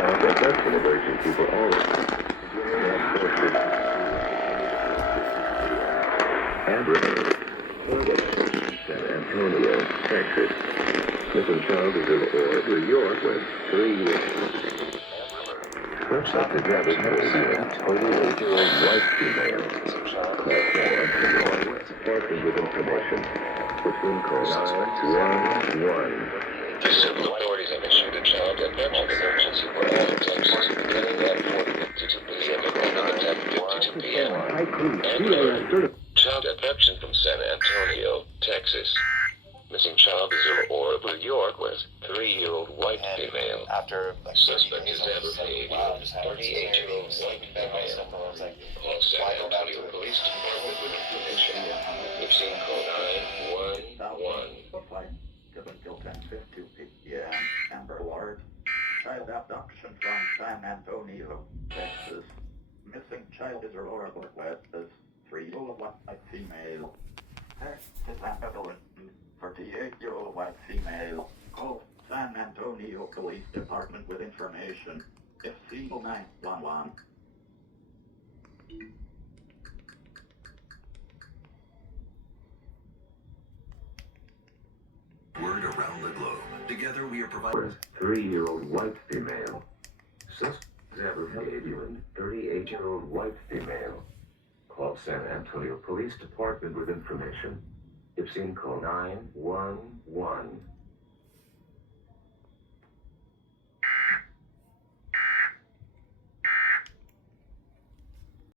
child abduction emergency for all address, San Antonio, Texas. Missing child is in New York with 3 years. Suspect is rather nervous, 28-year-old white female. Parking with information. Between call 911. Civil authorities have issued a child abduction emergency for all Texas, beginning at 4:52 p.m. and ending at 10:52 p.m. And child abduction from San Antonio, Texas. Missing child is in New York with 3-year-old white female. Suspect is Amber Page, 38-year-old white female. Call San Antonio Police Department with information. If seen, call 911. Until 10:52 p.m. Amber Ward. Child abduction from San Antonio, Texas. Missing child is Aurora West as 3-year-old white female. Texas Amber 38-year-old white female. Call San Antonio Police Department with information. If seen, 911. Word around the globe. Together we are providing 3-year-old white female. Suspect is Amber Page, 38-year-old white female. Call San Antonio Police Department with information. If seen, call 911.